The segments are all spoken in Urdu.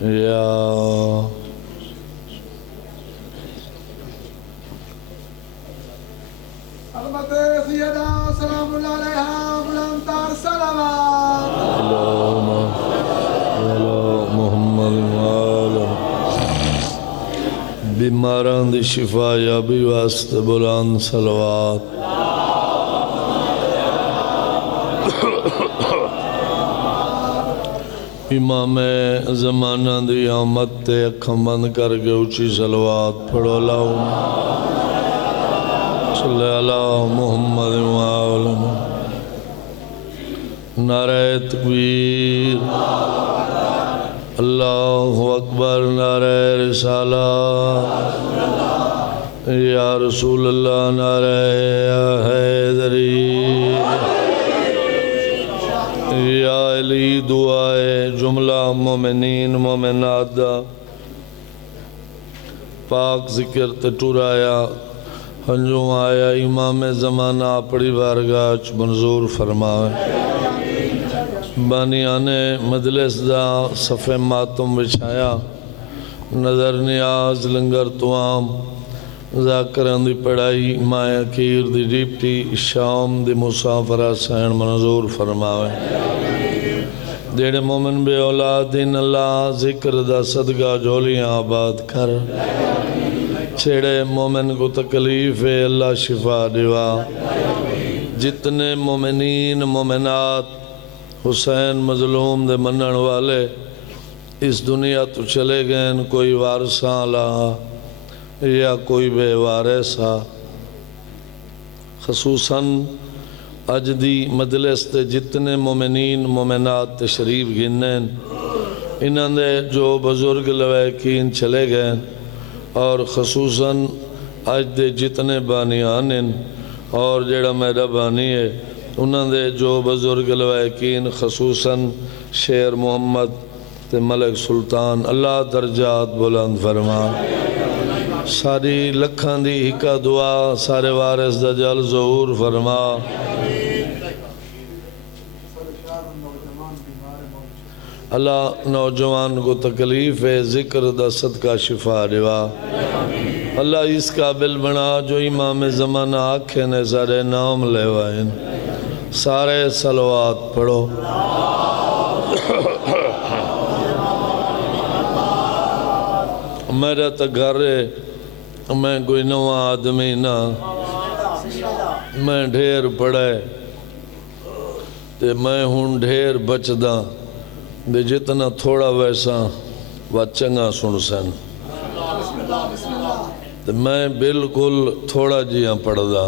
یا حضرت سیدہ سلام اللہ علیہا بلند تر صلوات اللہم علی محمد وآلہ بیماران دی شفا یابی واسطے بلند صلوات امام زمانہ دی آمد تے اکھم بند کر کے اچھی صلوات پڑھو اللہم صلی اللہ محمد وآلہ نعرہ تکبیر اللہ اکبر نعرہ رسالہ یا رسول اللہ نعرہ حیدری یا علی دعائے جملہ مومنین مومنات دا پاک ذکر تے ٹورایا ہنجوں آیا امام زمانہ اپڑی بارگاہ منظور فرماوے بانیان مجلس دا صفِ ماتم بچھایا نظر نیاز لنگر توام ذاکران دی پڑھائی مائے اکیر دی ڈیپٹی شام دی مسافرہ سین منظور فرماوے دیڑے مومن بے اولادین اللہ ذکر دا صدقہ جولیاں آباد کر چھڑے مومن کو تکلیف ہے اللہ شفا دیوا جتنے مومنین مومنات حسین مظلوم دے منن والے اس دنیا تو چلے گئے کوئی وارثاں لا یا کوئی بے وارثا خصوصاً اج دی مجلس تے جتنے مومنین مومنات تشریف گنن انہاں دے جو بزرگ لویکین چلے گئے اور خصوصاً اج دے جتنے بانیان اور جڑا میرا بانی ہے انہاں دے جو بزرگ لویکین خصوصاً شیر محمد تے ملک سلطان اللہ درجات بلند فرما ساری لکھاں دی ہکا دعا سارے وارث دا جل ظہور فرما اللہ نوجوان کو تکلیف ہے ذکر دا صدقہ شفا دیوا اللہ اس قابل بنا جو امام زمانہ آنکھیں نے سارے نام لے وائن سارے صلوات پڑھو میرا تا گھر ہے میں کوئی نواں آدمی نہ میں ڈھیر پڑھے تے میں ہوں ڈھیر بچداں دے جتنا تھوڑا ویسا وہ چنگا سن سن تے میں بالکل تھوڑا جیاں پڑھ دا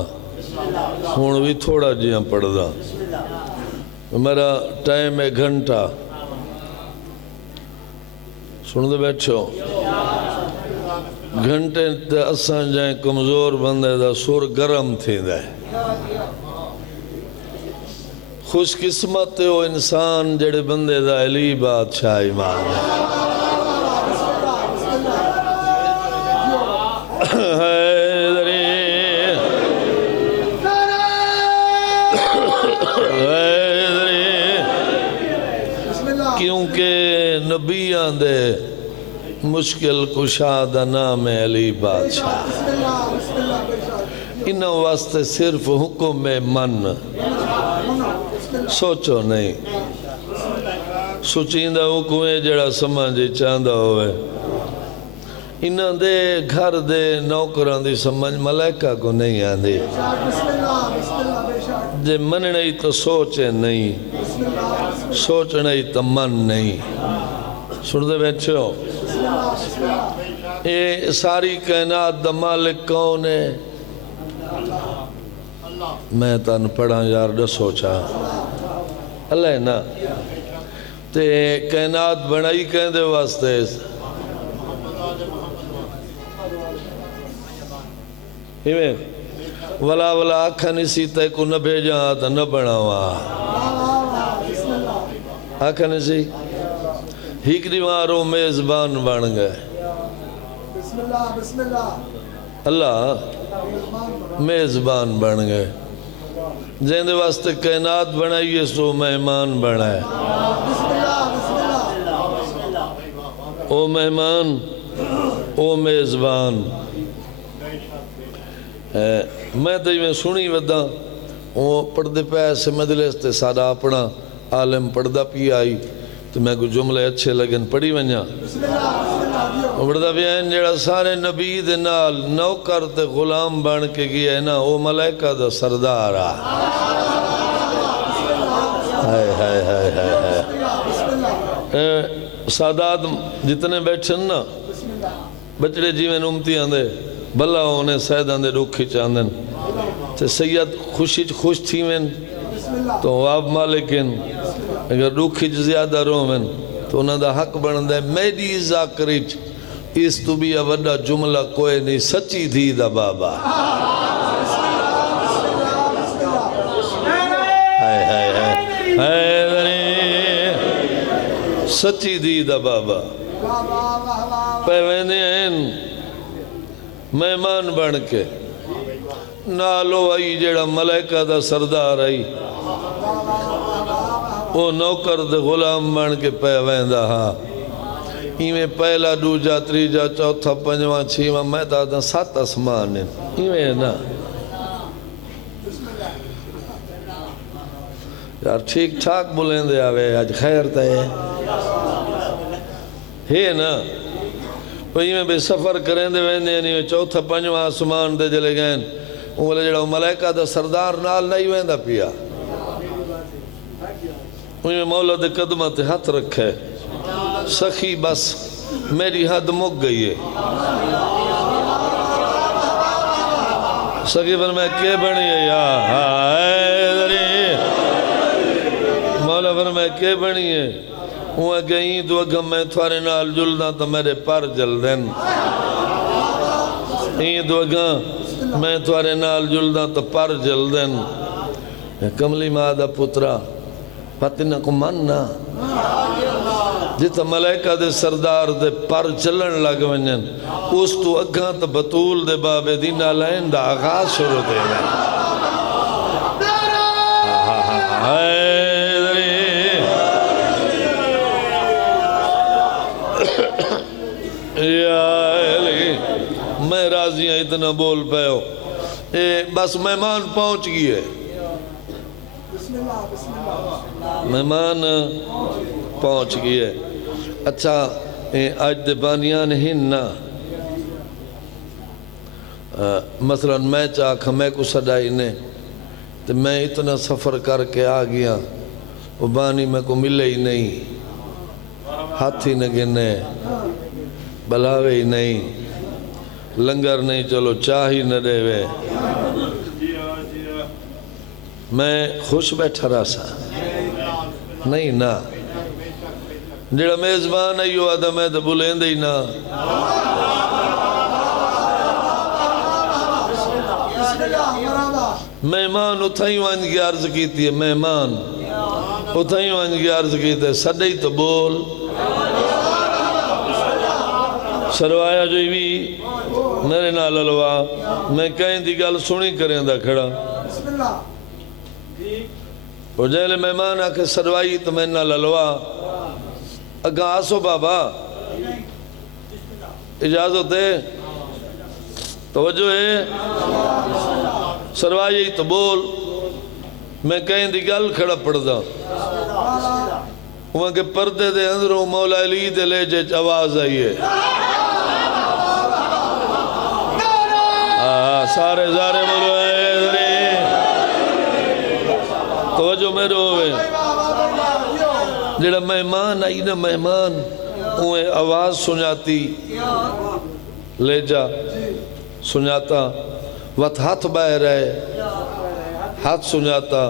ہون بھی تھوڑا جیاں پڑھ دا میرا ٹائم 1 گھنٹہ سن دے بیٹھو گھنٹے تے اساں جائیں کمزور بندے دا سور گرم تھی دے خوش قسمت ہو انسان جڑے بندے دا علی بادشاہ ایمان کیونکہ نبیان دے مشکل کشادہ نام علی بادشاہ انہوں واسطے صرف حکم من سوچو نہیں سوچیندہ حکمیں جڑا سمجھے چاندہ ہوئے انہوں دے گھر دے نوکران دی سمجھ ملائکہ کو نہیں آندی جے من نہیں تو سوچے نہیں سوچ نہیں تو من نہیں سن دے بیٹھے ہو یہ ساری کائنات دا مالک کون ہے میں تن پڑھا یار دا سوچا اللہ ہے نا تے کائنات بڑائی کہیں دے واسطے ولا ولا آکھا نسی تے کو نہ بھیجا تا نہ بڑھاوا آکھا نسی ہیک دیواروں میزبان بن گئے اللہ میزبان بن گئے جیندے واسطے کائنات بنائیے سو مہمان بنائے او مہمان او میزبان میں تو میں سنی ودا وہ پڑھتے پہ ایسے مجلس تے سارا اپنا عالم پڑھدا پی آئی تو میں کو جملے اچھے لگن پڑھی ونجا پڑھدا پی آئین جڑا سارے نبی دے نال نوکر تے غلام بن کے گیا ہے نا وہ ملائکہ دا سردار آ ہائے ہائے ہائے ہائے سادات جتنے بیٹھن نا بچڑے جیویں امتی آندے بھلا ہونے سیدان دے رکھی چاندن تے سید خوشی خوش تھی میں تو آپ مالکن اگر رکھی زیادہ رو میں تو انہاں دا حق بن دے میری ذاکرچ اس تو بھی وڈا جملہ کوئی نہیں سچی تھی دا بابا سچی دی دا بابا پیوینے ہیں مہمان بن کے نالو آئی جیڑا ملائکہ دا سردار آئی وہ نوکر دے غلام بن کے پیویندہ ہاں ایویں پہلا دوجا تریجا چوتھا پنجواں چھیواں میں دادا 7 آسمان ہیں ایویں نا یار ٹھیک ٹھاک بولیں دے آوے آج خیر تے ہے نا وہی میں بے سفر کریں دے ویندے یعنی میں چوتھا پنجواں آسمان دے جلے گئیں وہ بولے جڑا ملائکہ دا سردار نال نہیں ویندہ پیا وہی میں مولا دے قدمہ تے ہاتھ رکھے سخی بس میری حد مک گئی ہے سخی پر میں کیا بنی ہے یا مولا پر میں کیا بنی ہے وہ گئیں تو اگر میں تھوارے نال جلدہ تو میرے پر جل دیں این تو اگر میں تھوارے نال جلدہ تو پر جل دیں کملی مادہ پترہ پتنہ کو مننا جتا ملائکہ دے سردار دے پر چلن لگ ونجن اس تو اگاں تا بطول دے بابے دینا لائن دا آغاز شروع دے میں یا علی میں راضی ہیں اتنا بول پہ ہو بس مہمان پہنچ گئی ہے مہمان پہنچ گئی ہے اچھا آج دے بانیان ہن نا مثلا میں چاکھا میں کو صدائی نے تو میں اتنا سفر کر کے آ گیا وہ بانی میں کو ملے ہی نہیں ہاتھی نہ گنے بلاوے ہی نہیں لنگر نہیں چلو چاہی نہ دے وے میں خوش بیٹھا رہا سا نہیں نا جڑا میزبان آئیو آدھا میں تو بلین دے نا مہمان اتھائی وانج کی عرض کیتی ہے مہمان اتھائی وانج کی عرض کیتی ہے سڑی تو بول سروایا جو بھی میرے نال لوا میں کہیں دی گل سنی کریں دا کھڑا اور جہلے مہمان آکے سروائی تو میں نال لوا اگا آسو بابا اجازت ہے توجہ ہے سروائی تو بول میں کہیں دی گل کھڑا پڑ دا وہاں کے پردے دے اندروں مولا علی دے لے جے آواز آئی ہے سارے زارے بولو اے توجہ میرے ہوئے جڑا مہمان آئی نا مہمان انہیں آواز سناتی لے جا سناتا وقت ہاتھ بائے رہے ہاتھ سناتا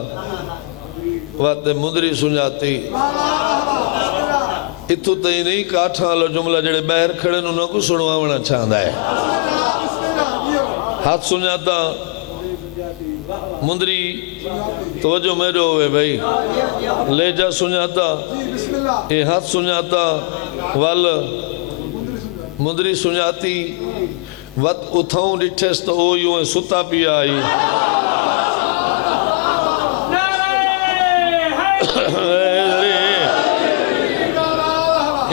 وقت مدری سناتی اتھو تئی نہیں کاٹھا لو جملہ جڑے بہر کھڑے انہوں کو سنوانا چاہتا ہے ہاتھ سناتا مندری توجہ میرے ہوئے بھائی لے جا سناتا یہ ہاتھ سناتا وال مندری سناتی وقت اتھاؤں ڈٹھیس تو او یوں ستا پی آئی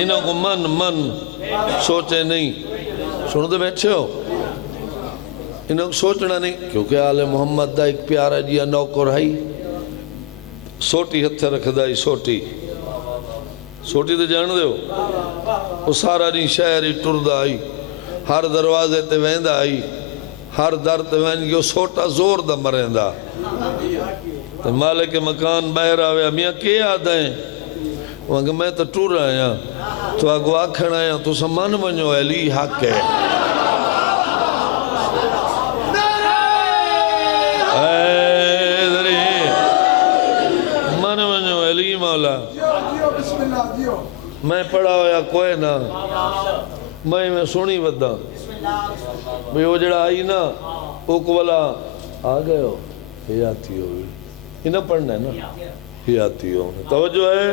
انہوں کو من سوچے نہیں. سنتے بیٹھے ہو؟ انہوں کو سوچنا نہیں، کیونکہ آل محمد دا ایک پیارا جیا نوکر ہے، سوٹی ہتھ رکھ دائی. سوٹی تو جان دے ہو؟ وہ سارا نہیں شہر ہی ٹردہ آئی، ہر دروازے تے ویندہ آئی، ہر در تے ویند گئے، سوٹا زور دا مرندہ. تو مالک مکان باہر آوے، میاں کیا آدھائیں؟ وہاں کہ میں تو ٹور آیا، تو آگو آکھن آیا، تو سمان ونجو علی حق ہے. من ونجو علی مولا. میں پڑھا ہویا کوئی نہ، میں سنی ودا بھئی وہ جڑا آئی نا اوکولا آ گئے ہو، یہ آتی ہوئی یہ نہ پڑھنا ہے نا، یہ آتی ہو. توجہ ہے؟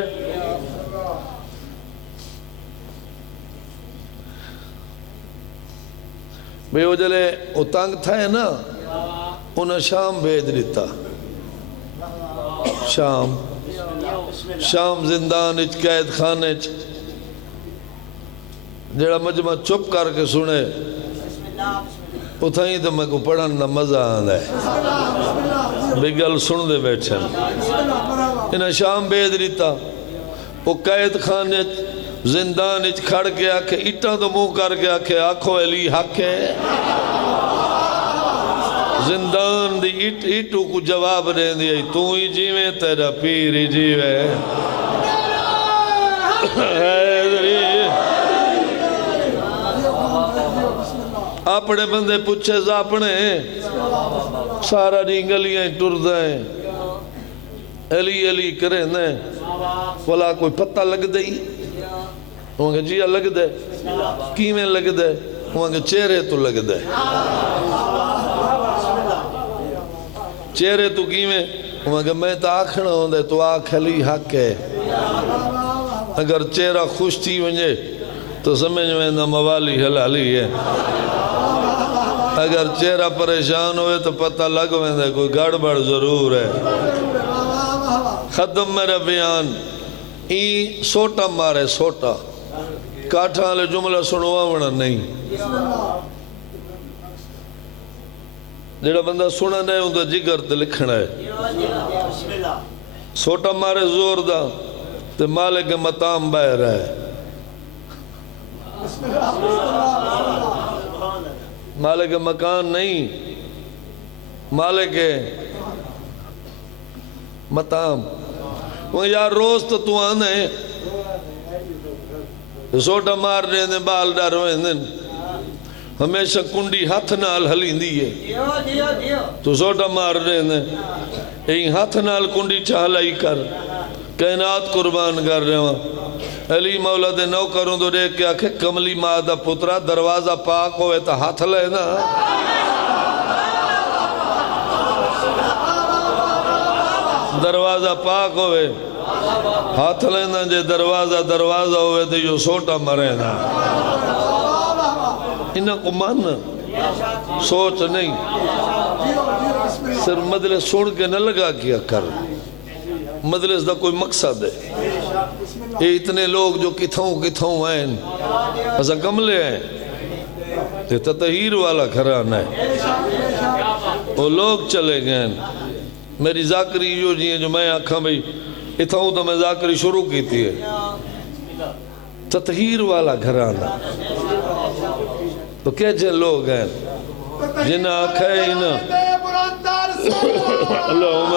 بھئی وہ جلے وہ تنگ تھا ہے نا، انہیں شام بھیج دیتا. شام زندان اچ قید خانے اچ جڑا مجمع چپ کر کے سنے اتھائیں تو میں کو پڑھن نہ مزہ آندہ ہے. بھی گل سن دے بیٹھن. انہیں شام بھیج دیتا، وہ قید خانے زندان اچ کھڑ کے آکھے اٹھاں تو منہ کر کے آکھے آکھو علی حق ہے. زندان دی اٹھو کو جواب رہن دیا، تو ہی جیویں تیرا پیر ہی جیویں. اپنے بندے پوچھے زاپنے سارا رینگلیاں ٹردائیں علی علی کریں دیں بولا کوئی پتہ لگ دئی. وہاں کہ جیا لگ دے. کیویں لگ دے؟ وہاں کہ چہرے تو لگ دے. چہرے تو کیویں؟ وہاں کہ میں تو آکھنا ہوں دے تو آکھ علی حق ہے. اگر چہرہ خوش تھی ونجے تو سمجھ میں نہ موالی حلالی ہے. اگر چہرہ پریشان ہوئے تو پتہ لگ ویندے کوئی گڑبڑ ضرور ہے. ختم میرا بیان. این سوٹا مارے سوٹا کاٹھاں لے جملہ سنوا وڑا نہیں. جڑا بندہ سنا نہیں ہوں تو جگر تے لکھنا ہے. سوٹا مارے زور دا تے مالک مطام باہر ہے. مالک مکان نہیں، مالک مطام. وہ یار روز تو آنے سوٹا مار رہے ہیں بال ڈر ہوئے ہیں ہمیشہ کنڈی ہاتھ نال ہلین دیئے تو سوٹا مار رہے ہیں ایک ہاتھ نال کنڈی چاہلائی کر کائنات قربان کر رہے ہیں. علی مولا دے نو کروں تو دیکھ کے آکھے کملی مادہ پترہ دروازہ پاک ہوئے تا ہاتھ لے نا. دروازہ پاک ہوئے ہاتھ لینا جے دروازہ ہوئے تو یہ سوٹا مرے نا. انہاں کو مان سوچ نہیں صرف مجلس سن کے نہ لگا کیا کر. مجلس دا کوئی مقصد ہے. یہ اتنے لوگ جو کتھوں ہیں ایسا کملے ہیں یہ تطہیر والا گھرانہ ہے. وہ لوگ چلے گئے میری ذاکری جو جی ہیں جو میں آکھاں بھئی اتھاؤں تو میں ذاکری شروع کی تھی ہے. تطہیر والا گھرانہ تو کیسے لوگ ہیں جنہ آکھا ہے اللہم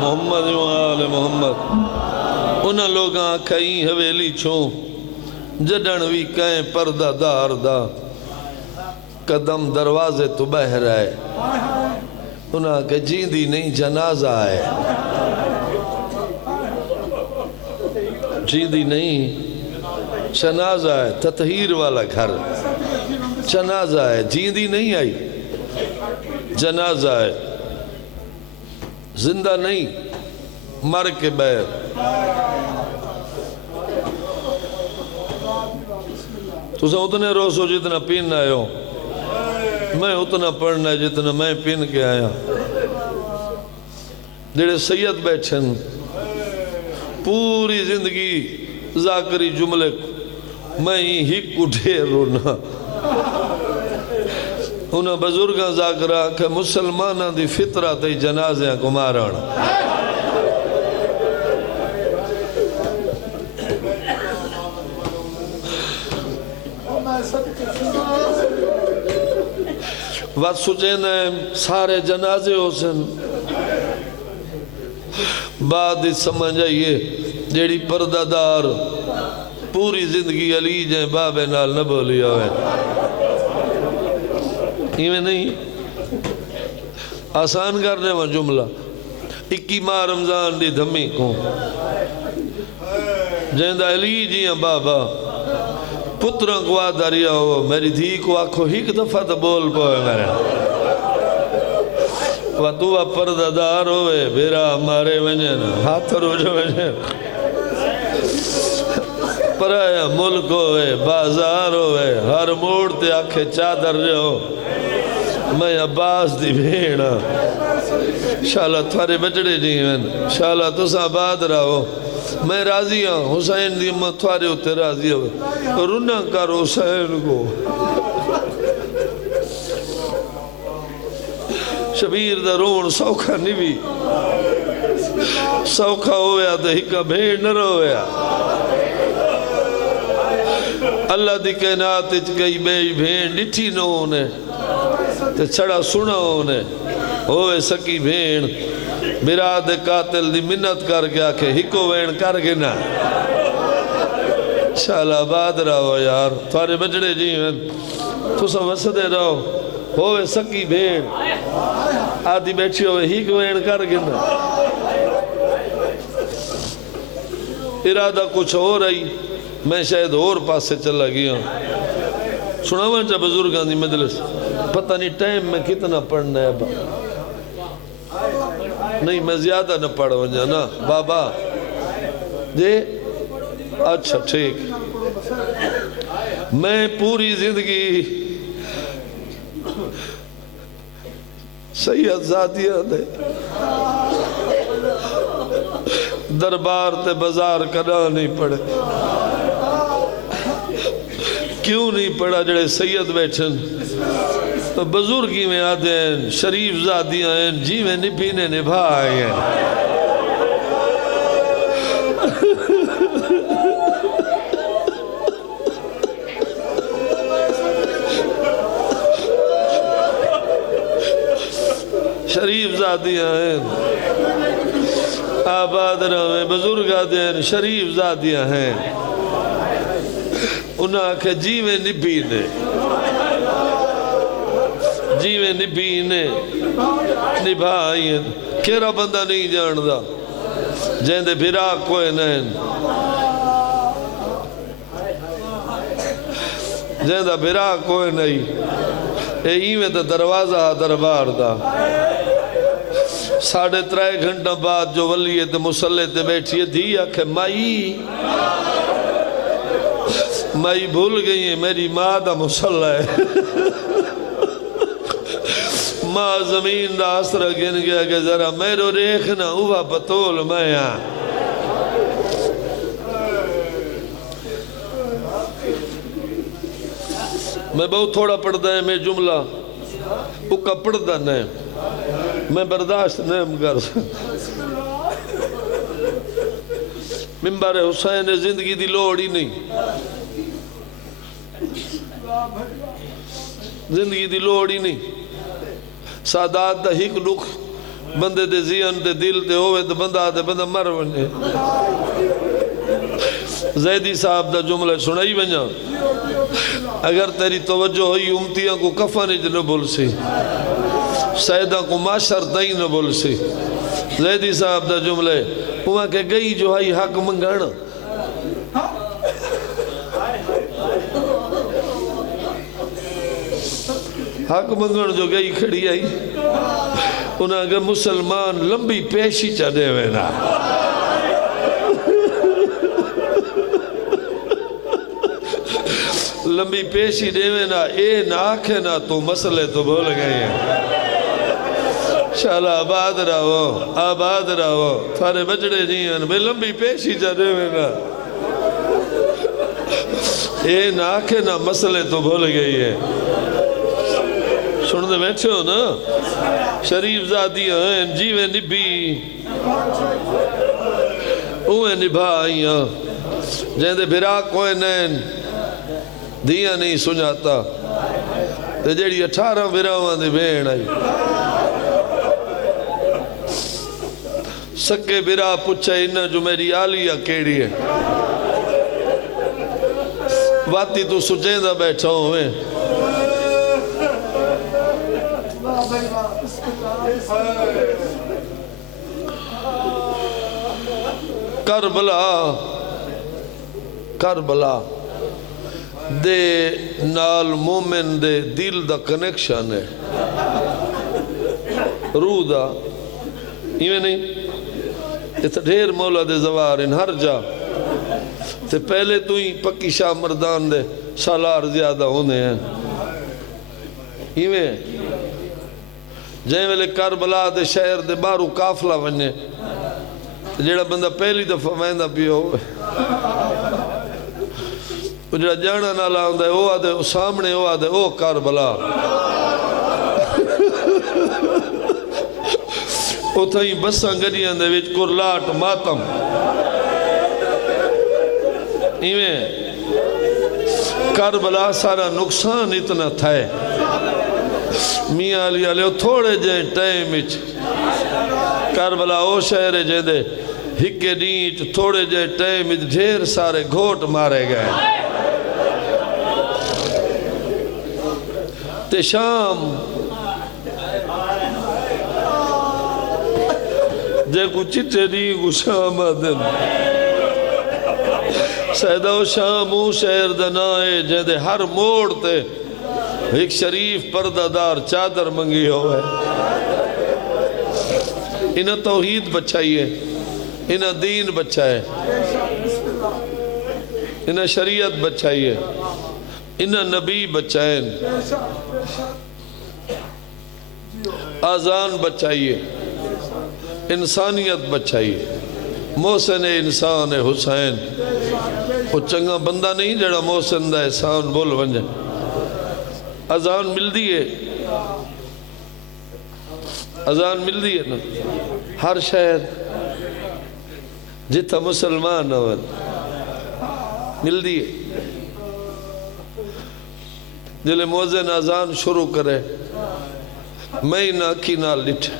محمد و آل محمد. انہاں لوگ آکھا ہی حویلی چھوں جڈنوی کہیں پردہ دار دا قدم دروازے تو بہر آئے. انہاں کہ جیندی نہیں جنازہ ہے. جیندی نہیں جنازہ ہے. تطہیر والا گھر جنازہ ہے. جیندی نہیں آئی جنازہ ہے. زندہ نہیں مر کے بیر. تو سے اتنے روسو جتنا پین آئے ہو میں اتنا پڑھنا ہے جتنا میں پین کے آیا. جڑے سید بیٹھن پوری زندگی ذاکری جملے میں ہی کٹھے رونا انہاں بزرگاں ذاکرہ کہ مسلمانہ دی فطرہ تے جنازیاں کو ماران وقت سچین ہیں سارے جنازے ہو سن بعد اس سمجھ آئیے جیڑی پردہ دار پوری زندگی علی جائیں بابے نال نہ بولی ہوئے یہ نہیں آسان کرنے میں جملہ 21 ماہ رمضان دی دھمی کو جیندہ علی جیاں بابا پتروں کو آدھاریا ہو میری دھی کو آنکھو ہی دفعہ تو بول پوئے میرے وطوہ پردہ دار ہوئے بیرا مارے ونجن ہاتھ روجھ ونجن پرایا ملک ہوئے بازار ہوئے ہر موڑتے آنکھیں چادر جو میں عباس دی بھیڑا شاءاللہ تھوارے بچڑے جیون شاءاللہ تو ساباد رہو میں راضی ہوں حسین دی امت تھوارے ہوتے راضی ہوئے رنہ کر حسین کو شبیر دا رون سوکھا نہیں بھی سوکھا ہویا تو ہکا بھیڑ نہ رویا اللہ دی کائنات اچ گئی بھئی بھیڑ ڈٹھی نہ ہونے تے چھڑا سنا ہونے ہوئے سکی بھیڑ براد قاتل دی منت کر کے آکھے ہکو وین کر کے نا شاءاللہ آباد رہو یار تھوارے بچڑے جیون تو سب وسدے رہو ہوئے سکی بھیڑ آدھی بیٹھی ہوئے ہکو وین کر کے نا ارادہ کچھ ہو رہی میں شاید اور پاس سے چلا گیا سنا ہوا جب بزرگان دی مجلس پتہ نہیں ٹائم میں کتنا پڑھنا ہے نہیں میں زیادہ نہ پڑھ ونجا نا بابا جی اچھا ٹھیک میں پوری زندگی سید زادیہ دے دربار تے بازار کنا نہیں پڑھے کیوں نہیں پڑھا جڑے سید بیٹھن بزرگی میں آدھے ہیں شریف زادیاں ہیں جی میں نبھینے نبھا آئے ہیں شریف زادیاں ہیں آباد رہے بزرگ آدھے ہیں شریف زادیاں ہیں انہاں کہ جی میں نبھینے جی میں نبھینے نبھا آئی ہیں کیرا بندہ نہیں جاندہ جیندے بھرا کوئے نین جیندہ بھرا کوئے نہیں اے میں تا دروازہ دربار دا 3.5 گھنٹہ بعد جو ولیت مسلح تے بیٹھی ہے دھی آکھے مائی بھول گئی ہے میری ماں دا مسلح ہے ماں زمین دا آسرہ گن گیا کہ ذرا میرو ریکھنا ہوا پتول میں میں بہت تھوڑا پڑھتا ہے میں جملہ اکا پڑھتا نہیں میں برداشت نہیں کر ممبر حسین زندگی دی لوڑ ہی نہیں زندگی دی لوڑ ہی نہیں سادات دا ہک لکھ بندے دے ذہن دے دل دے ہوئے دے بندہ مر بنے زیدی صاحب دا جملہ سنائی بنجا اگر تیری توجہ ہوئی امتیاں کو کفن نہ بول سی سیدہ کو معاشر دائی نہ بول سی زیدی صاحب دا جملہ وہاں کہ گئی جو ہے حق منگانا حق منگن جو گئی کھڑی آئی انہاں کہ مسلمان لمبی پیشی چڑھے ہوئے نا لمبی پیشی دے ہوئے نا اے نا آکھے نا تو مسئلے تو بھول گئے ہیں شاءاللہ آباد رہو تھارے بچڑے نہیں ہیں میں لمبی پیشی چڑھے ہوئے نا اے نہ کہ نہ مسئلے تو بھول گئی ہے سن دے بیٹھے ہو نا شریف زادیاں ہیں جیویں نبی اوہیں نبھائیاں جہندے بھرا کوئی نین دیاں نہیں سنجاتا تے جیڑی 18 بھراواں دی بھین آئی سکے بھرا پچھا انہاں جو میری آلیہ کیڑی ہے واتی تو سچیں دا بیٹھا ہوئے کربلا دے نال مومن دے دل دا کنیکشن ہے روح دا ایویں نہیں اتنا ڈھیر مولا دے زوارن ہر جا تے پہلے تو ہی پکی شاہ مردان دے سالار زیادہ ہونے ہیں ایویں جائیں ویلے کربلا دے شہر دے بارو کافلہ ونجے جیڑا بندہ پہلی دفعہ مہندہ پیو ہوئے جیڑا جانا نالا ہوندہ ہے او آدھے سامنے او آدھے او کربلا او تھا ہی بساں گڑیاں دے وچ کرلاٹ ماتم ایویں کربلا سارا نقصان اتنا تھا ہے میاں علی علیہ تھوڑے جائیں ٹائم وچ کربلا او شہر جہندے ہکے نیچ تھوڑے جائیں ٹائم وچ ڈھیر سارے گھوٹ مارے گئے تے شام جے کو چٹے نہیں کو شام آدن سیدہ و شام او شہر دنائے جہندے ہر موڑ تے ایک شریف پردہ چادر منگی ہوئے انہاں توحید بچائیے انہاں دین بچائے انہاں شریعت بچائیے انہاں نبی بچائیں آزان بچائیے انسانیت بچائیے محسن انسان حسین وہ چنگا بندہ نہیں جڑا محسن دا احسان بول ونجے اذان مل دیئے اذان مل دیئے نا ہر شہر جتا مسلمان ہوئے مل دیئے جلے موزن اذان شروع کرے میں نہ کی نہ لٹھا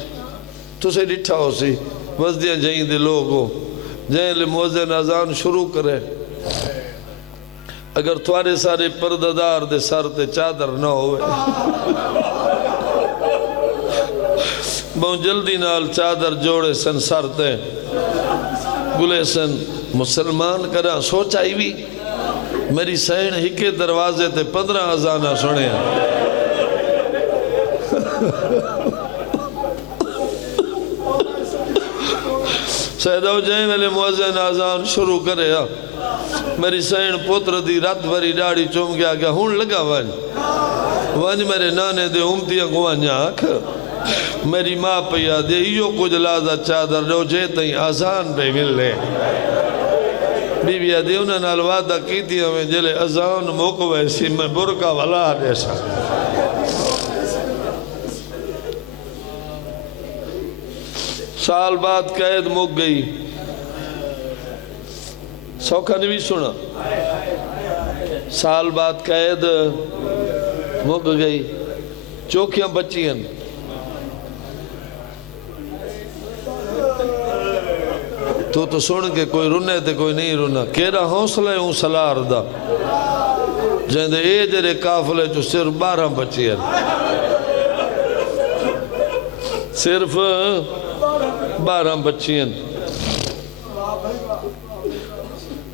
تو سے لٹھا ہو سی وزدیاں جائیں دے لوگوں جائیں لے موزن اذان شروع کرے اگر توارے سارے پرددار دے سر تے چادر نہ ہوئے بہن جلدی نال چادر جوڑے سن سر تے گلے سن مسلمان کرا سوچائی بھی میری سین ہکے دروازے تے 15 اذانہ سنے سیدہ جائیں میں موزن اذان شروع کرے میری سین پوتر دی رات بھری ڈاڑی چوم گیا گیا ہون لگا وانج میرے نانے دے امتیاں گوانجا آکھ میری ماں پیا دے ایو کچھ لازہ چادر جو جیتے ہی آزان پہ مل لے بی بی آدھے انہیں نال وعدہ کی تھی ہمیں جلے آزان موقع ویسی میں برکہ والا دیسا سال بعد قید مک گئی سوکھا نہیں بھی سنا سال بعد قید مک گئی چوکیاں بچی ہیں تو سن کے کوئی رونے تے کوئی نہیں رونا کیرا حوصلہ ہے ہوں سلار دا جہندے اے جرے کافلے جو صرف 12 بچی ہیں صرف 12 بچی ہیں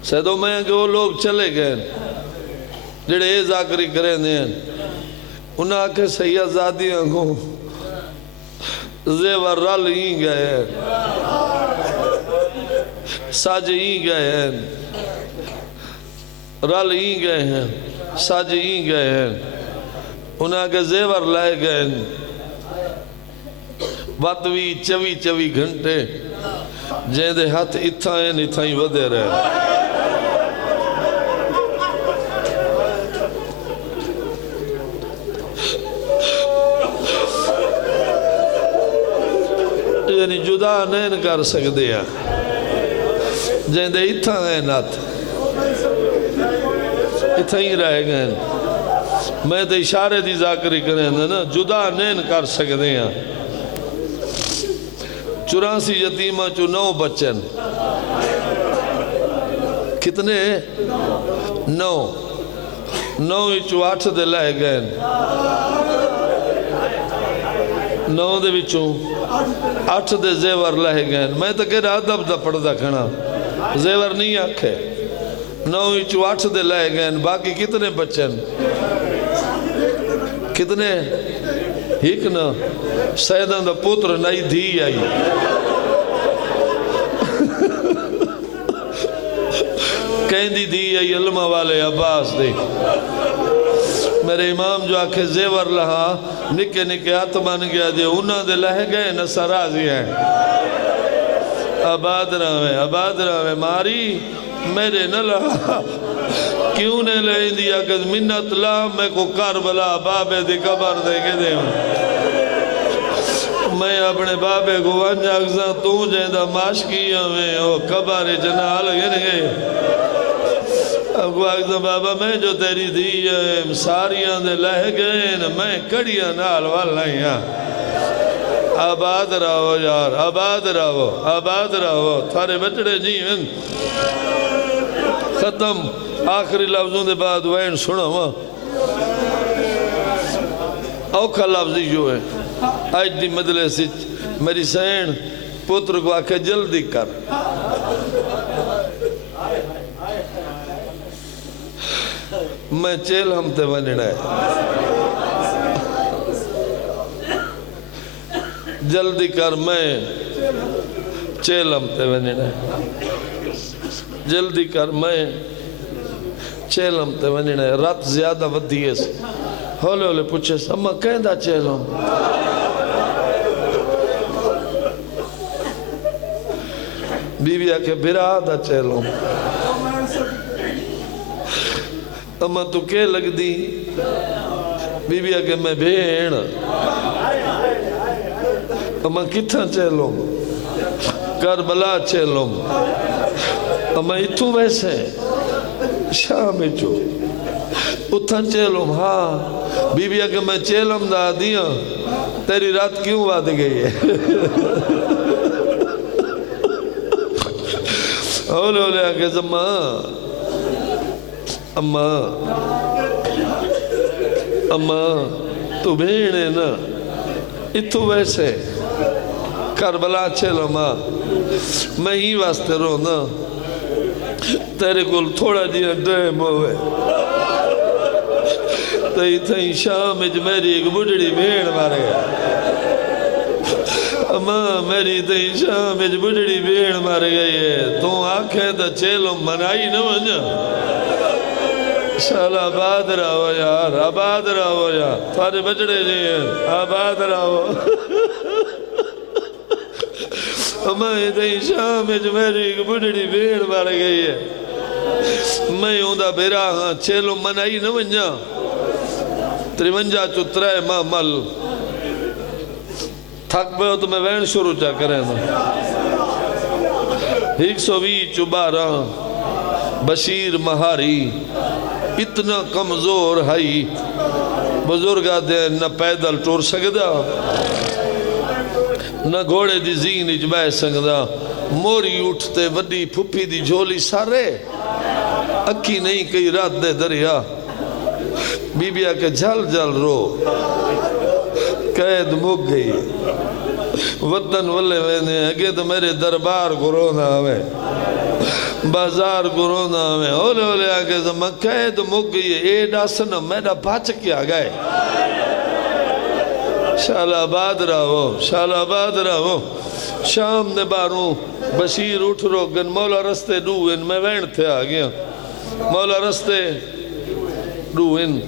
سیدو میں کہ وہ لوگ چلے گئے جڑے اے ذاکری کریں دیں انہاں کے سیدزادیاں کو زیور رل ہی گئے ہیں ساج ہی گئے ہیں رل ہی گئے ہیں ساج ہی گئے ہیں انہاں کے زیور لائے گئے ہیں وطوی 24 گھنٹے جہاں دے ہاتھ اتھا ہیں اتھا ہی ودے رہے نہیں کر سکتے ہیں جیندے اتھا گئے نات اتھا ہی رہ گئے میں تو اشارے دی ذاکری کریں نا جدا نہیں کر سکتے ہیں 84 یتیمہ چو 9 بچن کتنے 9 چو 8 دے لائے گئے 9 دے بچوں 8 دے زیور لائے گئے میں تو کہہ رہا دب دا پڑھدا کھنا زیور نہیں آکھے 9 چو 8 دے لائے گئے باقی کتنے بچن کتنے ایک نا سیدان دا پوتر نئی دھی آئی کہیں دی آئی علمہ والے عباس دے میرے امام جو آکھے زیور لہا نکے نکے آتمان گیا دے انہاں دے لہ گئے نصرازی ہیں آباد راوے ماری میرے نہ لہا کیوں نے لہیں دیا کہ منت لا میں کو کربلا بابے دی قبر دے کے دے ہوں میں اپنے بابے کو انجاکساں تو جیندہ ماشکیاں میں او قبر جنال گن گئے اب کو آکساں بابا میں جو تیری دی ساریاں دے لہ گئے میں کڑیاں نال والائیاں آباد رہو یار آباد رہو تھارے بچڑے جیون ختم آخری لفظوں دے بعد وین سنا ہوا اوکھا لفظی جو ہے آج دی مجلس میری سین پتر کو آکھے جلدی کر میں چیل ہم تے ونیڑا ہے جلدی کر میں چیل ہم تے ونیڑا ہے جلدی کر میں چیلم تے ونینے رات زیادہ ودھیے سے ہولے ہولے پوچھے سما کہیں دا چیلم بی بی آکے برا دا چیلم اما تو کہے لگ دی بی بی آکے میں بھیڑ اما کتھا چیلم کربلا چیلم اما اتھو ویسے شام چو اتھا چیلم ہاں بی بی آکے میں چیلم دا دیا تیری رات کیوں واد گئی ہے اولے اولے آکے اماں تو بھیڑے نا اتھو ویسے کربلا چیلم ہاں میں ہی واسطے رو نا تیرے کل تھوڑا جینا ڈیم ہوئے تئی تھئی شام اج میری ایک بڑھڑی بھیڑ مارے گا اماں میری تئی شام اج بڑھڑی بھیڑ مارے گئی ہے تو آنکھیں دا چیلوں منائی نہ ونجا شالا آباد رہو یار آباد رہو یار تھارے بچڑے جی ہیں آباد رہو اماں تئی شام اج میری ایک بڑھڑی بھیڑ مارے گئی ہے میں ہوں دا بیرا ہاں چیلوں منائی نہ ونجا 53 چترے ماں مل تھک پہ ہو تو میں وین شروع چاہ کریں دا 120 12 بشیر مہاری اتنا کمزور ہائی بزرگا دے نہ پیدل ٹور سکدا نہ گھوڑے دی زین اجبائے سکدا موری اٹھتے وڈی پھپی دی جھولی سارے اکی نہیں کئی رات دے دریا بی بی آکے جھل جھل رو قید مک گئی وطن والے وینے اگے تو میرے دربار کو رونا ہوئے بازار کو رونا ہوئے اولے اولے آکے زمان قید مک گئی اے ڈاسنا میرا بچ کیا گئے شال آباد رہو شام نے باروں بشیر اٹھ رو گن مولا رستے ڈوئن میں وین تھے آگیا مولا رستے ڈوئن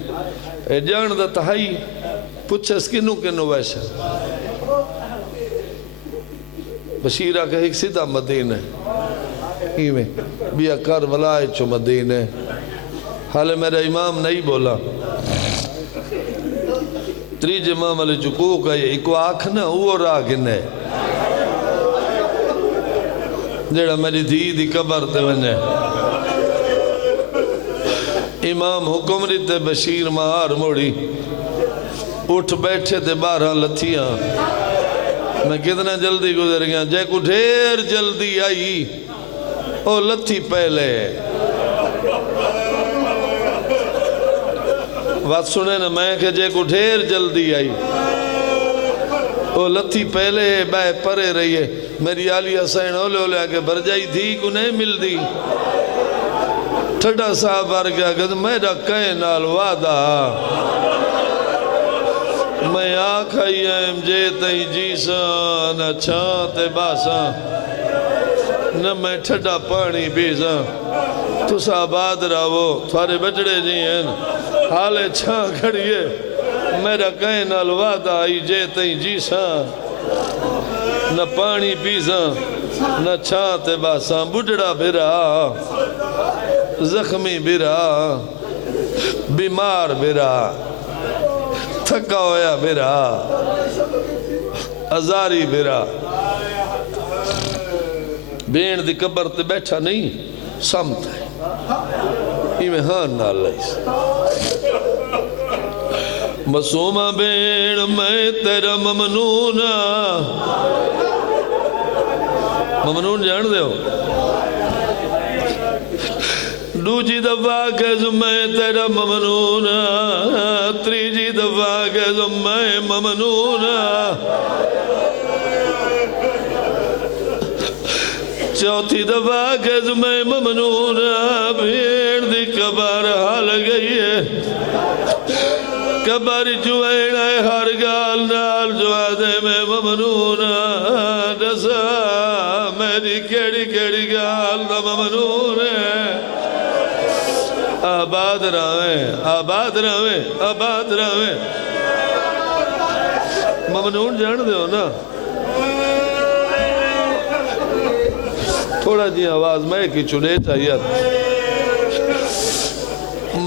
اے جان دا تہائی پچھے سکنو کنو ویشا بشیرہ کہ ایک سیدھا مدینہ ایویں بیا کربلائے چو مدینہ حالے میرا امام نہیں بولا تریج امام علی چکو کا یہ ایک آنکھ نہ وہ راہ گنے جڑا میری دھی دی قبر تے ونے امام حکم ریتے بشیر مہار موڑی اٹھ بیٹھے تے 12 لتھیاں میں کتنا جلدی گزر گیا جے کو ڈھیر جلدی آئی او لتھی پہلے بات سنے نا میں کہ جے کو ڈھیر جلدی آئی او لتھی پہلے بے پرے رہی ہے میری آلی حسین اولے اولے آگے بر جائی دھی کو نہیں مل دی ٹھڑا صاحب بار گیا کہ میرا کہیں نال وعدہ میں آکھائی ایم جے تئی جیسا نہ چھانتے باسا نہ میں ٹھڑا پانی بیزا تو آباد راوو تھوارے بچڑے جی ہیں حالے چھان کھڑیے میرا کہیں نال وعدہ آئی جے تئی جیسا نہ پانی پیزا نہ چھانتے باسا بڑھڑا بھرا زخمی بھرا بیمار بھرا تھکا ہویا بھرا ازاری بھرا بین دی قبر تے بیٹھا نہیں سمت ہے ایمیں ہاں نال لائس مسومہ بین میں تیرا ممنونا ممنون جان دے ہو دوجی دفعہ کہ میں تیرا ممنون تریجی دفعہ کہ میں ممنون چوتھی دفعہ کہ میں ممنون بھیڑ دی قبر حال گئی ہے قبر جوائن ہے ہر گال نال جوادے میں ممنون دسا میری کیڑی کیڑی گال دا ممنون ہے آباد رہویں آباد رہویں آباد رہویں ممنون جان دے ہو نا تھوڑا جی آواز میں کی چنے چاہیے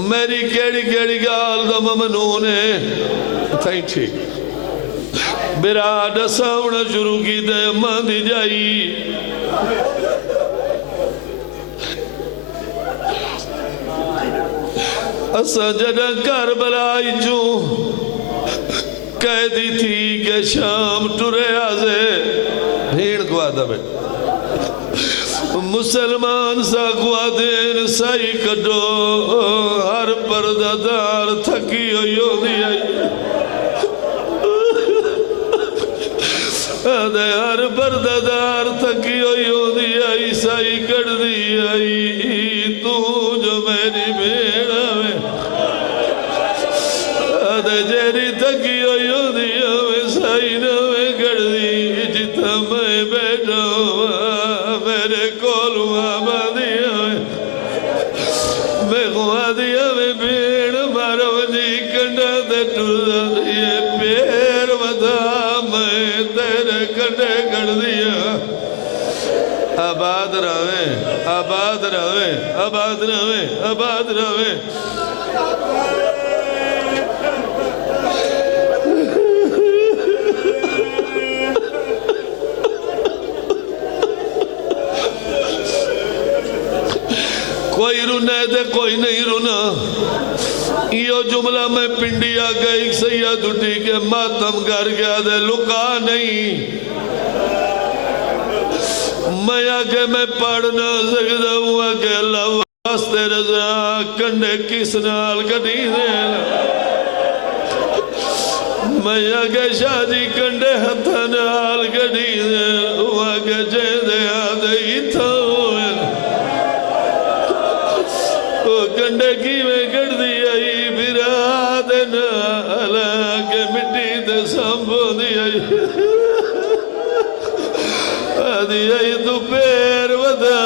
میری کیڑی کیڑی گال دا ممنون ہے تھائیں ٹھیک براد ساونا شروع کی دے مان دی جائی اسا جڑا کربلائی چوں قیدی تھی کہ شام ٹرے آزے بھیڑ کو آدھا بیٹھ مسلمان سا کو آدھین سائی کڈو ہر پردہ دار تھکی ہوئیو دی آئی آدھے ہر پردہ دار تھکی ہوئیو دی آئی سائی کڑ دی آئی تو جو میری بھیڑ میں آدھے جیری تھکی ہوئیو دی آئی سائی نوے کڑ دی جتا میں بیٹھا ہوا میرے کولو آبا دی آئی میں خواہ دی آئی بھیڑ مارو جی کنڈا دے ٹوزا دی پیر ودا میں تیرے کنڈے کڑ دیا آباد رہویں آباد رہویں آباد رہویں آباد رہویں کوئی رونے دے کوئی نہیں رونا یہ جملہ میں پنڈی آگا ایک سید اٹھی کہ ماتم کر گیا دے لکا نہیں میں آگے میں پڑھنا سکتا ہوا کہ اللہ واسطے رضا کنڈے کس نال کٹی دینا میں آگے شاہ جی کنڈے ہتھا نال کٹی دینا ہوا کہ جے دے آدھے ہی تھا کنڈے کی میں کڑ دی آئی بھرا دینا اللہ کے مٹی دے سامبو دی آئی آدھی آئی تو پیر ودا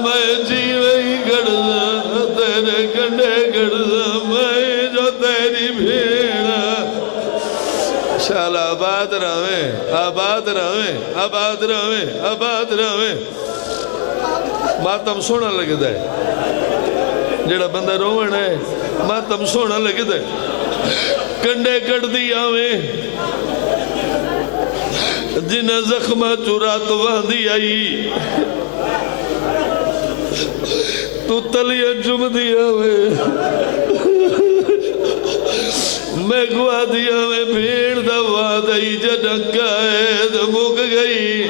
میں جیوئی کڑ دا تیرے کنڈے کڑ دا میں جو تیری بھیڑا شالا آباد رہویں آباد رہویں آباد رہویں آباد رہویں ماتم سونا لگے دے جڑا بندہ روون ہے ماتم سونا لگے دے کنڈے کٹ دی آویں جنہ زخمہ چورات وہاں دی آئی تو تلیاں چم دیا میں گوا دیا میں بھیڑ دوا دئی جنکا ہے مک گئی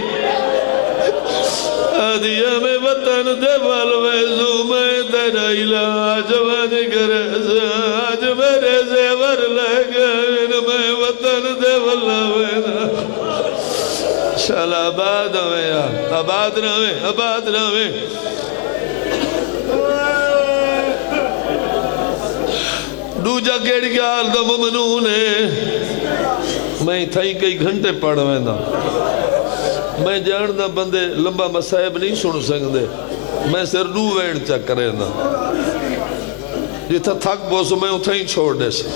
آدیا میں وطن دے والویزو میں تیرا علاج وانی کرے آج میرے زیور لگن میں وطن دے والویزو شال آباد ہوئے آباد رہے آباد رہے دوجا کیڑی گال دا ممنون ہے میں تھائی کئی گھنٹے پڑھ وینا میں جاننا بندے لمبا مسائب نہیں سن سکتے میں سر رو وین چک کرے نا جتا تھک بوسو میں اتھا ہی چھوڑ دے سے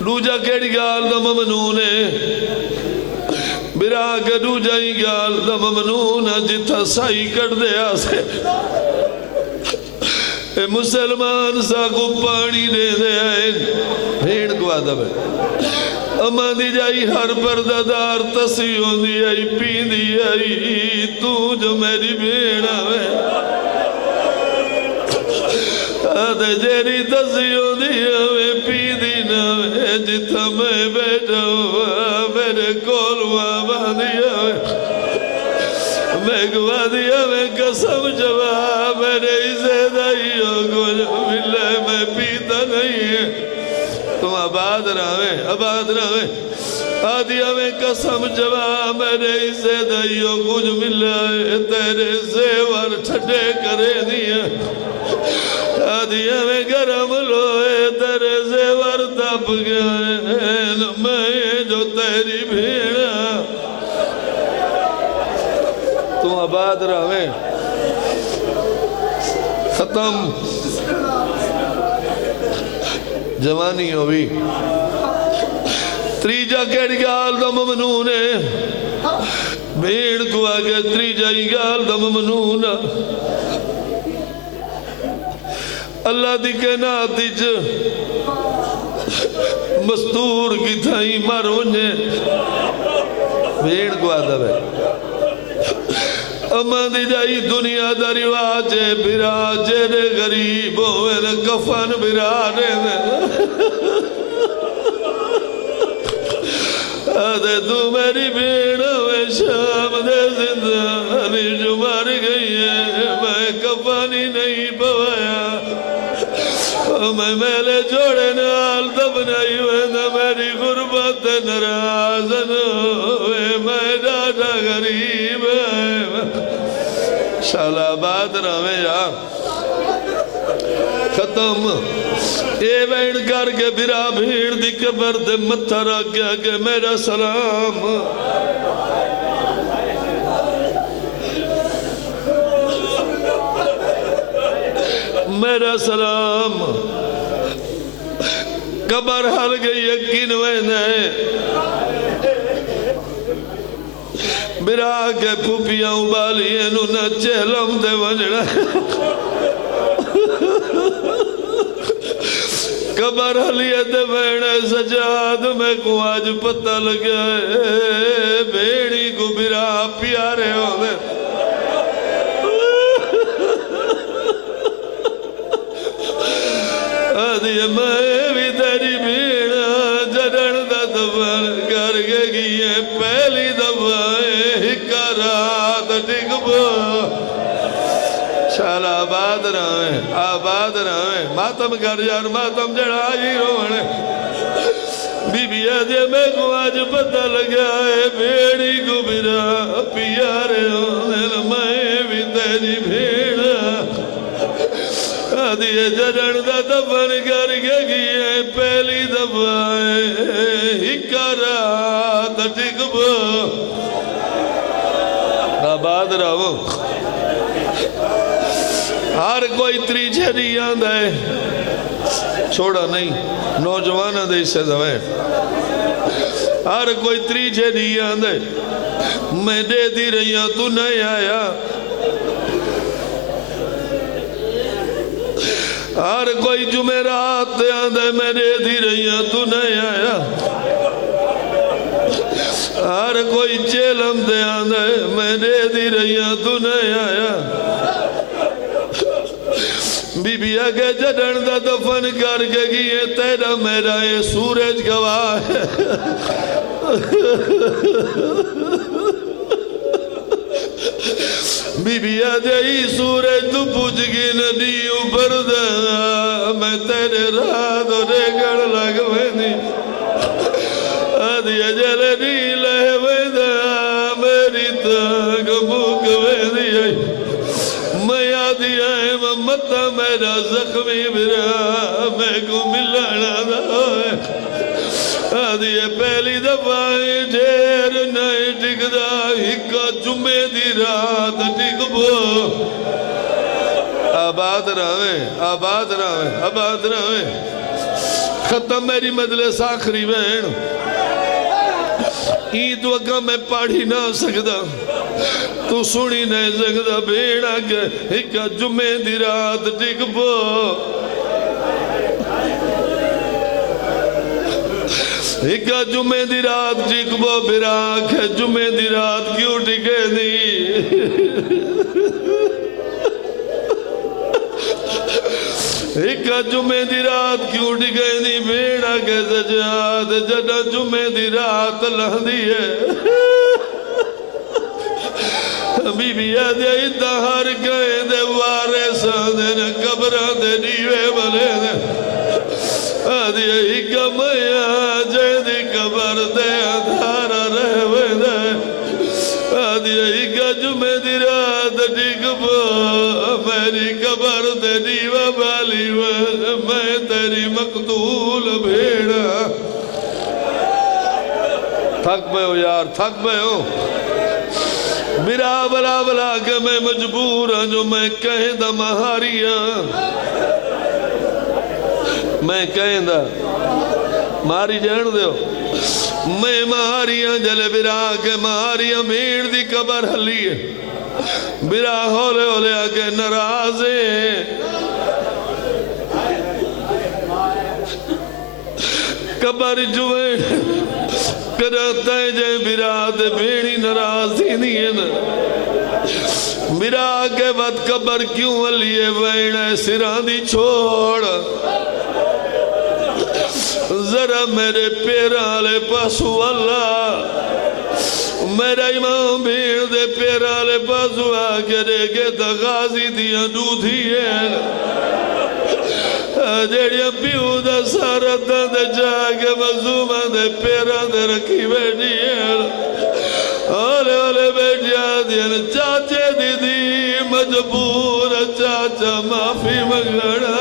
دوجا کیڑی گال دا ممنون ہے برا کے دوجا ہی گال دا ممنون ہے جتا سائی کٹ دے آسے اے مسلمان سا کو پانی دے دے آئے بھیڑ کو آدھا ہے اما دی جائی ہر پردادار تسیوں دی آئی پی دی آئی تو جو میری بھیڑ آوے آدھے جیری تسیوں دی آوے پی دی ناوے جتا میں بیٹھا ہوا میرے کولوا باندھی آوے میں گوا دیا میں قسم جوا میرے اسے دائیوں کو جو ملے میں پیتا نہیں ہے تم آباد رہے آدیا میں قسم جوا میرے اسے دائیوں کو جو ملے تیرے زیور چھٹے کرے دیا آدیا میں گرم لوئے تیرے زیور تپ گئے میں جو تیری بھیڑا تم آباد رہے ختم جوانی ہوئی تریجا کیڑی گال دا ممنون ہے بھیڑ کو آگے تریجا ہی گال دا ممنون اللہ دی کے ناتی مستور کی تھائی مرونے بھیڑ کو آدھا ہے اما دی جائی دنیا دا رواجے براجے دے غریب ہوئے کفن برانے دے آدھے تو میری بھیڑ ہوئے شام دے زندانی جو مار گئی ہے میں کفانی نہیں پوایا میں میلے جوڑے نال دبنائی ہوئے نہ میری غربت نرازن ہوئے میں ڈاٹا غریب ہے شال آباد رہے یا ختم اے بین کر کے برا بھیڑ دی قبر دے متھا رکھ گیا کہ میرا سلام میرا سلام قبر حل گئی یقین وینے برا کے پھوپیاں ابالی انہوں نے چہلم دے ونجڑا قبر حلیت بیڑے سجاد میں کو آج پتہ لگا ہے بیڑی کو برا پیارے ہونے آدھی میں بھی تیری بیڑا جڑن دا دفن کر کے گئے پہلی دفعہ ہکا رات ٹک بو شال آباد رہے ماتم کر یار ماتم جڑائی رونے بی بی آدھے میں کو آج پتہ لگا ہے بیڑی کو برا پیارے ہونے میں بھی تیری بیڑا آدھی جڑن دا دفن کر کے گئے پہلی دفعہ ہکا رات ٹک بو آباد رہو ہر کوئی تریجے نہیں آندہ ہے چھوڑا نہیں نوجوانہ دے سے دوے ہر کوئی تریجے نہیں آندہ ہے میں دے دی رہی ہوں تو نہیں آیا ہر کوئی جمعرات دے آندہ ہے میں دے دی رہی ہوں تو نہیں آیا ہر ہر کوئی چیلم دے آندے میں دے دی رہیاں تو نہیں آیا بی بی آگے جڑن دا دفن کر کے گئے تیرا میرا یہ سورج گواہ ہے بی بی آجائی سورج تو پوچھ گی ندی اوپر دا میں تیرے رات اور ریگڑ لگ ویندی آدھی اجل نہیں لے ویندہ میری تاک بھوک ویندی میں آدھی آئے ممتا میرا زخمی برا میں کو ملانا دا ہوئے آدھی پہلی دفعہ ڈھیر نہیں ٹک دا ہکا جمعے دی رات ٹک بو آباد رہے آباد رہے آباد رہے ختم میری مجلس آخری بہن عید وقت میں پڑھی نہ سکتا تو سنی نہیں سکتا بیڑا کہ ہکا جمعے دی رات ٹک بو ہکا جمعے دی رات ٹک بو براک ہے جمعے دی رات کیوں ٹکے دی ہکا جمعے دی رات کیوں ٹکے دی بیڑا کہ سجاد جڑا جمعے دی رات لہندی ہے بی بی آدھائی دہار گئے دے وارے ساندھن قبران دے نیوے بلے دے آدھائی کمیا جائے دی قبر دے ادھارا رہوے دے آدھائی کا جمعے دی رات ٹک بو میری قبر دے نیوے بالی میں تیری مقتول بھیڑا تھک بے ہو یار تھک بے ہو میرا بلا بلا کہ میں مجبور ہوں جو میں کہیں دا مہاریاں میں کہیں دا مہاری جان دے ہو میں مہاریاں جلے برا کہ مہاریاں میڑ دی قبر حلی ہے برا ہولے ہولے آکے نرازے قبر جوئے کرتا ہے جائے براد بھیڑی نرازی نہیں ہے نا برا کے بعد قبر کیوں علیے ویڑے سرانی چھوڑ ذرا میرے پیرالے پاسو اللہ میرا امام بھیڑ دے پیرالے پاسو آکے دیکھے تا غازی دیا دودھی ہے جیڑیاں پیو دا سارا دند جاگے مظومہ دے پیران دے رکھی بیٹھی ہے اولے اولے بیٹھی آدھین چاچے دی مجبور چاچا معافی مگڑا